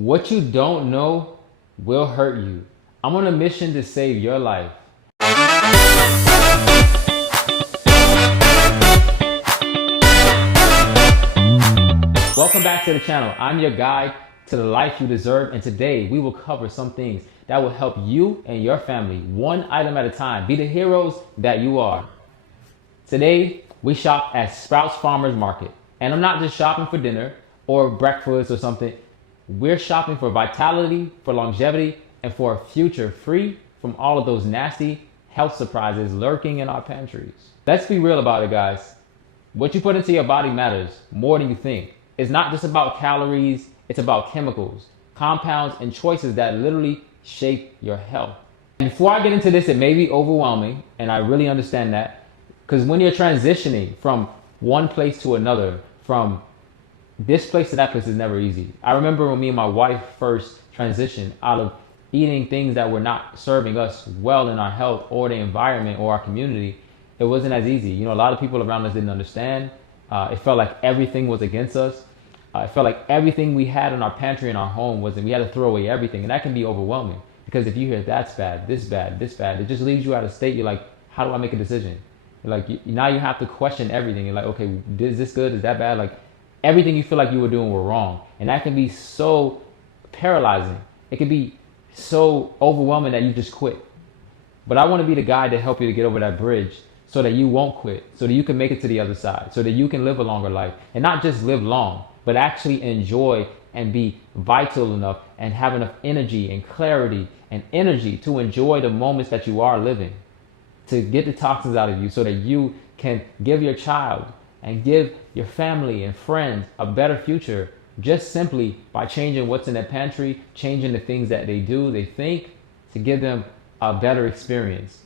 What you don't know will hurt you. I'm on a mission to save your life. Welcome back to the channel. I'm your guide to the life you deserve, and today we will cover some things that will help you and your family, one item at a time, be the heroes that you are. Today, we shop at Sprouts Farmers Market. And I'm not just shopping for dinner or breakfast or something. We're shopping for vitality, for longevity, and for a future free from all of those nasty health surprises lurking in our pantries. Let's be real about it, guys. What you put into your body matters more than you think. It's not just about calories, it's about chemicals, compounds, and choices that literally shape your health. And before I get into this, it may be overwhelming, and I really understand that. Because when you're transitioning from one place to another, from this place to that place is never easy. I remember when me and my wife first transitioned out of eating things that were not serving us well in our health or the environment or our community, it wasn't as easy. You know, a lot of people around us didn't understand. It felt like everything was against us. It felt like everything we had in our pantry in our home was, and we had to throw away everything. And that can be overwhelming because if you hear that's bad, this bad, this bad, it just leaves you out of state. You're like, how do I make a decision? Now you have to question everything. You're like, okay, is this good? Is that bad? Like everything you feel like you were doing were wrong. And that can be so paralyzing. It can be so overwhelming that you just quit. But I want to be the guy to help you to get over that bridge so that you won't quit, so that you can make it to the other side, so that you can live a longer life and not just live long, but actually enjoy and be vital enough and have enough energy and clarity and energy to enjoy the moments that you are living, to get the toxins out of you so that you can give your child and give your family and friends a better future just simply by changing what's in their pantry, changing the things that they do, they think, to give them a better experience.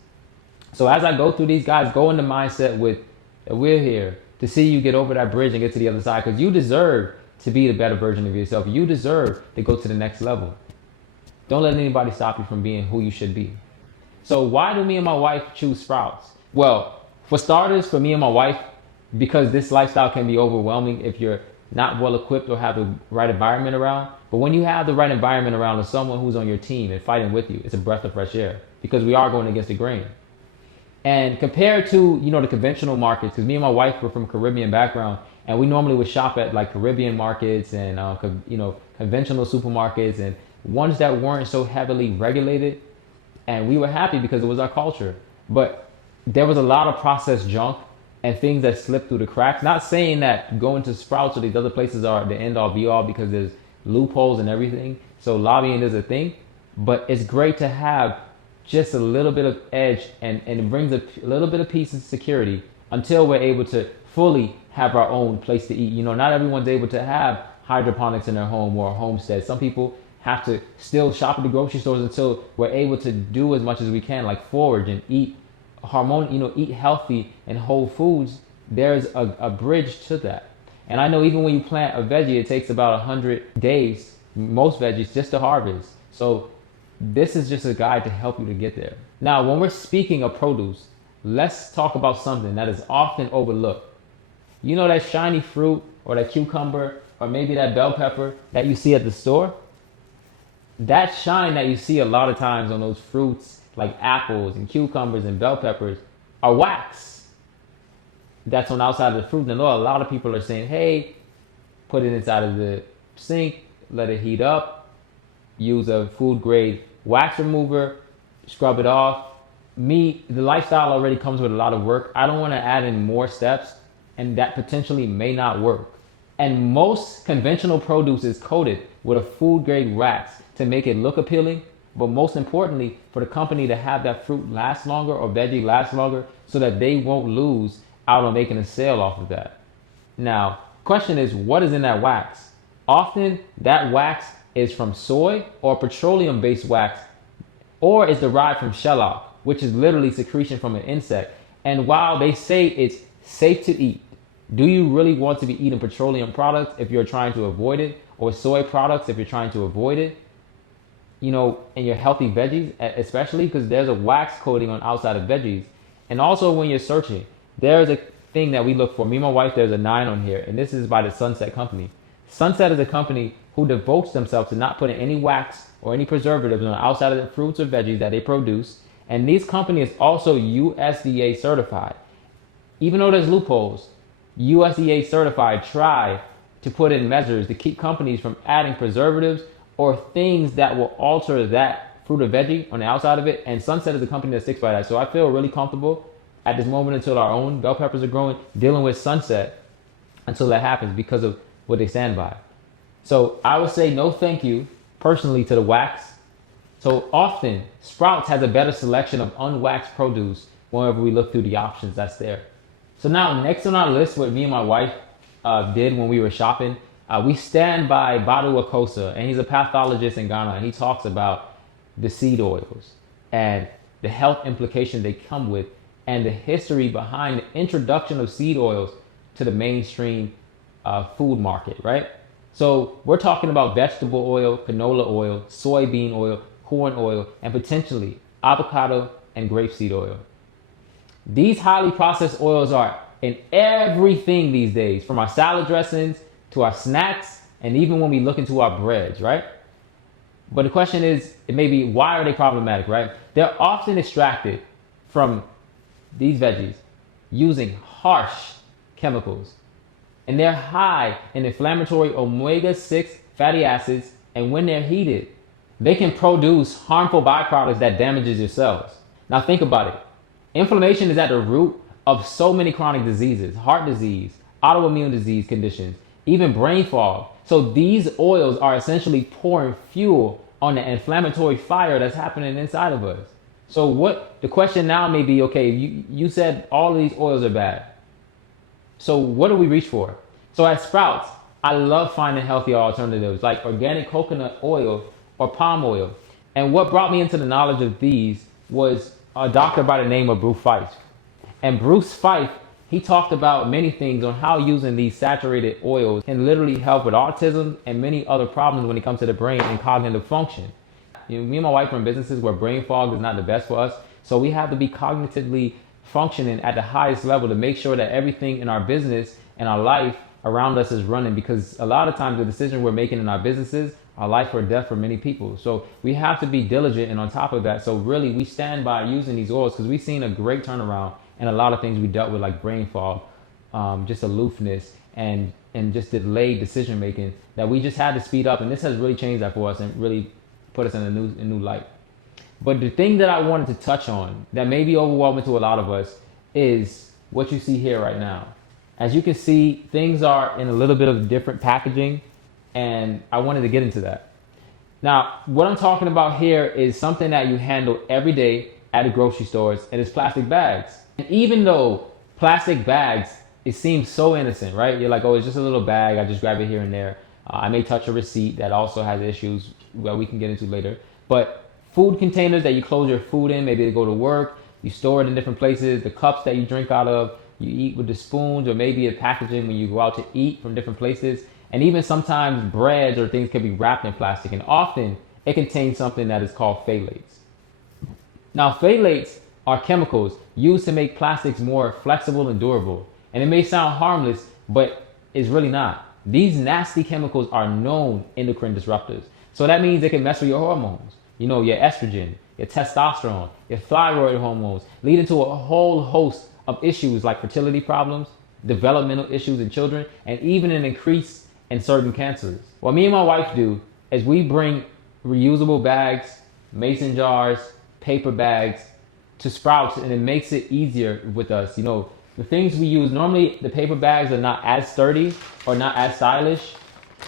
So as I go through these, guys, go into mindset with that we're here to see you get over that bridge and get to the other side, because you deserve to be the better version of yourself. You deserve to go to the next level. Don't let anybody stop you from being who you should be. So why do me and my wife choose Sprouts? Well, for starters, for me and my wife, because this lifestyle can be overwhelming if you're not well equipped or have the right environment around. But when you have the right environment around with someone who's on your team and fighting with you, it's a breath of fresh air because we are going against the grain. And compared to, the conventional markets, because me and my wife were from Caribbean background, and we normally would shop at like Caribbean markets and, conventional supermarkets and ones that weren't so heavily regulated. And we were happy because it was our culture. But there was a lot of processed junk and things that slipped through the cracks. Not saying that going to Sprouts or these other places are the end all be all, because there's loopholes and everything. So lobbying is a thing, but it's great to have just a little bit of edge, and it brings a little bit of peace and security until we're able to fully have our own place to eat. Not everyone's able to have hydroponics in their home or a homestead. Some people have to still shop at the grocery stores until we're able to do as much as we can, like forage and eat eat healthy and whole foods. There's a bridge to that. And I know even when you plant a veggie, it takes about 100 days, most veggies, just to harvest. So this is just a guide to help you to get there. Now, when we're speaking of produce, let's talk about something that is often overlooked. You know that shiny fruit or that cucumber or maybe that bell pepper that you see at the store? That shine that you see a lot of times on those fruits like apples and cucumbers and bell peppers are wax that's on the outside of the fruit. And I know a lot of people are saying, hey, put it inside of the sink, let it heat up, use a food grade wax remover, scrub it off. The lifestyle already comes with a lot of work. I don't want to add in more steps, and that potentially may not work. And most conventional produce is coated with a food grade wax to make it look appealing, but most importantly, for the company to have that fruit last longer or veggie last longer so that they won't lose out on making a sale off of that. Now, question is, what is in that wax? Often that wax is from soy or petroleum-based wax, or is derived from shellac, which is literally secretion from an insect. And while they say it's safe to eat, do you really want to be eating petroleum products if you're trying to avoid it, or soy products if you're trying to avoid it? And your healthy veggies, especially because there's a wax coating on outside of veggies. And also when you're searching, there's a thing that we look for. Me and my wife, there's a 9 on here, and this is by the Sunset Company. Sunset is a company who devotes themselves to not putting any wax or any preservatives on the outside of the fruits or veggies that they produce. And these companies also USDA certified. Even though there's loopholes, USDA certified try to put in measures to keep companies from adding preservatives or things that will alter that fruit or veggie on the outside of it. And Sunset is a company that sticks by that. So I feel really comfortable at this moment until our own bell peppers are growing, dealing with Sunset until that happens because of what they stand by. So I would say no thank you personally to the wax. So often Sprouts has a better selection of unwaxed produce whenever we look through the options that's there. So now next on our list, what me and my wife did when we were shopping, we stand by Badu Akosa, and he's a pathologist in Ghana, and he talks about the seed oils and the health implications they come with and the history behind the introduction of seed oils to the mainstream food market, right? So we're talking about vegetable oil, canola oil, soybean oil, corn oil, and potentially avocado and grapeseed oil. These highly processed oils are in everything these days, from our salad dressings to our snacks, and even when we look into our breads, right? But the question is, it may be, why are they problematic, right? They're often extracted from these veggies using harsh chemicals, and they're high in inflammatory omega-6 fatty acids, and when they're heated, they can produce harmful byproducts that damages your cells. Now think about it. Inflammation is at the root of so many chronic diseases, heart disease, autoimmune disease conditions, even brain fog. So these oils are essentially pouring fuel on the inflammatory fire that's happening inside of us. So what the question now may be, okay, you said all of these oils are bad. So what do we reach for? So at Sprouts, I love finding healthier alternatives like organic coconut oil or palm oil. And what brought me into the knowledge of these was a doctor by the name of Bruce Fife. And Bruce Fife, he talked about many things on how using these saturated oils can literally help with autism and many other problems when it comes to the brain and cognitive function. You know, me and my wife run businesses where brain fog is not the best for us. So we have to be cognitively functioning at the highest level to make sure that everything in our business and our life around us is running, because a lot of times the decisions we're making in our businesses are life or death for many people. So we have to be diligent and on top of that. So really we stand by using these oils because we've seen a great turnaround in a lot of things we dealt with, like brain fog, just aloofness and just delayed decision making, that we just had to speed up. And this has really changed that for us and really put us in a new light. But the thing that I wanted to touch on that may be overwhelming to a lot of us is what you see here right now. As you can see, things are in a little bit of different packaging, and I wanted to get into that. Now, what I'm talking about here is something that you handle every day at the grocery stores, and it's plastic bags. And even though plastic bags, it seems so innocent, right? You're like, oh, it's just a little bag. I just grab it here and there. I may touch a receipt that also has issues that we can get into later. But food containers that you close your food in, maybe to go to work, you store it in different places, the cups that you drink out of, you eat with the spoons, or maybe a packaging when you go out to eat from different places. And even sometimes breads or things can be wrapped in plastic. And often it contains something that is called phthalates. Now, phthalates are chemicals used to make plastics more flexible and durable. And it may sound harmless, but it's really not. These nasty chemicals are known endocrine disruptors. So that means they can mess with your hormones. You know, your estrogen, your testosterone, your thyroid hormones, leading to a whole host of issues like fertility problems, developmental issues in children, and even an increase in certain cancers. What me and my wife do is we bring reusable bags, mason jars, paper bags to Sprouts, and it makes it easier with us. You know, the things we use, normally the paper bags are not as sturdy or not as stylish,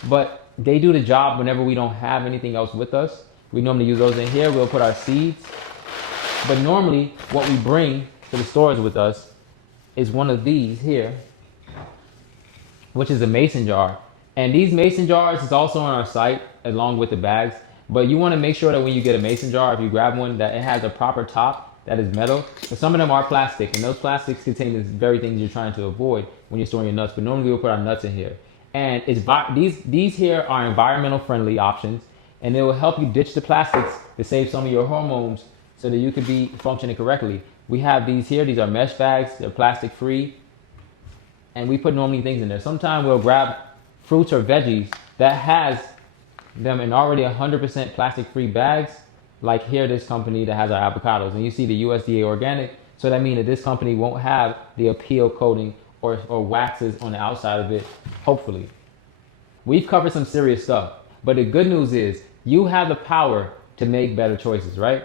but they do the job whenever we don't have anything else with us. We normally use those in here. We'll put our seeds. But normally what we bring to the stores with us is one of these here, which is a mason jar. And these mason jars is also on our site along with the bags. But you want to make sure that when you get a mason jar, if you grab one, that it has a proper top that is metal. But some of them are plastic, and those plastics contain the very things you're trying to avoid when you're storing your nuts. But normally we'll put our nuts in here. And these here are environmental friendly options, and it will help you ditch the plastics to save some of your hormones so that you can be functioning correctly. We have these here. These are mesh bags. They're plastic free. And we put normally things in there. Sometimes we'll grab fruits or veggies that has them in already 100% plastic-free bags. Like here, this company that has our avocados, and you see the USDA organic, so that means that this company won't have the appeal coating or waxes on the outside of it, hopefully. We've covered some serious stuff, but the good news is you have the power to make better choices, right?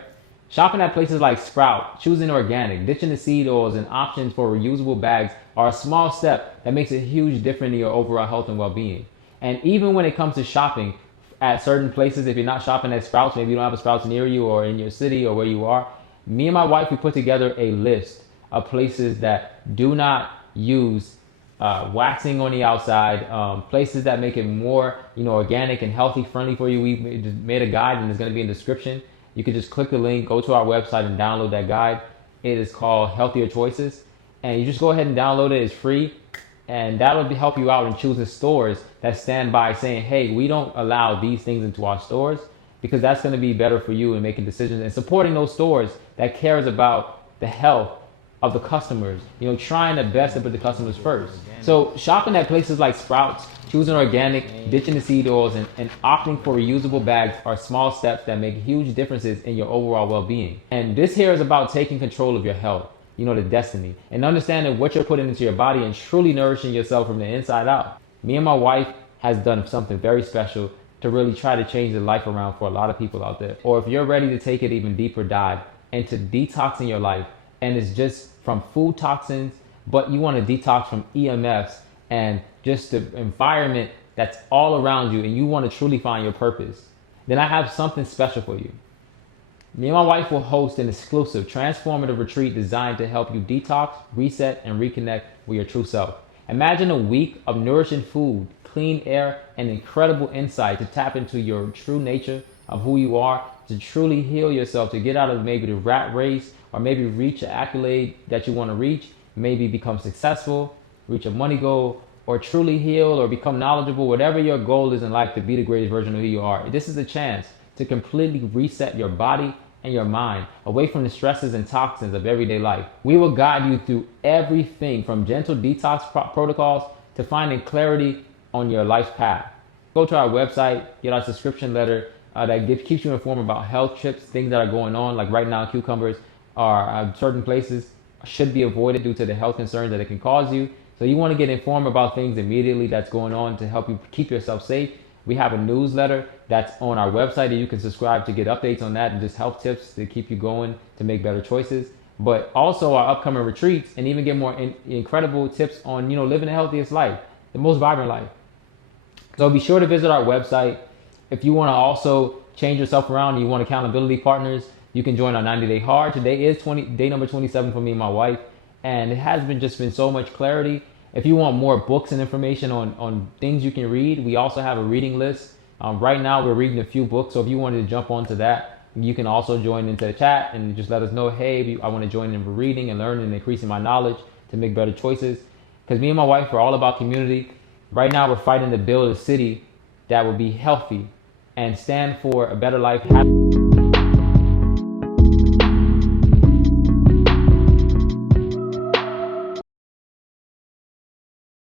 Shopping at places like Sprout, choosing organic, ditching the seed oils, and options for reusable bags are a small step that makes a huge difference in your overall health and well-being. And even when it comes to shopping at certain places, if you're not shopping at Sprouts, maybe you don't have a Sprouts near you or in your city or where you are, me and my wife, we put together a list of places that do not use waxing on the outside, places that make it more, organic and healthy friendly for you. We made a guide, and it's going to be in the description. You can just click the link, go to our website, and download that guide. It is called Healthier Choices, and you just go ahead and download it. It's free, and that will help you out in choosing stores that stand by saying, hey, we don't allow these things into our stores, because that's going to be better for you in making decisions and supporting those stores that cares about the health of the customers, trying the best to put the customers first. So shopping at places like Sprouts, choosing organic, ditching the seed oils, and opting for reusable bags are small steps that make huge differences in your overall well-being. And this here is about taking control of your health, the destiny, and understanding what you're putting into your body and truly nourishing yourself from the inside out. Me and my wife has done something very special to really try to change the life around for a lot of people out there. Or if you're ready to take it even deeper dive into detoxing your life, and it's just from food toxins, but you want to detox from EMFs and just the environment that's all around you, and you want to truly find your purpose, then I have something special for you. Me and my wife will host an exclusive transformative retreat designed to help you detox, reset, and reconnect with your true self. Imagine a week of nourishing food, clean air, and incredible insight to tap into your true nature of who you are, to truly heal yourself, to get out of maybe the rat race, or maybe reach an accolade that you want to reach, maybe become successful, reach a money goal, or truly heal or become knowledgeable, whatever your goal is in life to be the greatest version of who you are. This is a chance to completely reset your body and your mind away from the stresses and toxins of everyday life. We will guide you through everything from gentle detox protocols to finding clarity on your life's path. Go to our website, get our subscription letter that keeps you informed about health tips, things that are going on. Like right now, cucumbers are certain places should be avoided due to the health concerns that it can cause you. So you want to get informed about things immediately that's going on to help you keep yourself safe. We have a newsletter that's on our website that you can subscribe to get updates on that and just health tips to keep you going to make better choices. But also our upcoming retreats, and even get more incredible tips on, living the healthiest life, the most vibrant life. So be sure to visit our website. If you want to also change yourself around and you want accountability partners, you can join our 90-day hard. Today is day number 27 for me and my wife, and it has been so much clarity. If you want more books and information on things you can read, we also have a reading list. Right now we're reading a few books, so if you wanted to jump onto that, you can also join into the chat and just let us know, hey, I want to join in for reading and learning and increasing my knowledge to make better choices. Because me and my wife are all about community. Right now we're fighting to build a city that will be healthy and stand for a better life.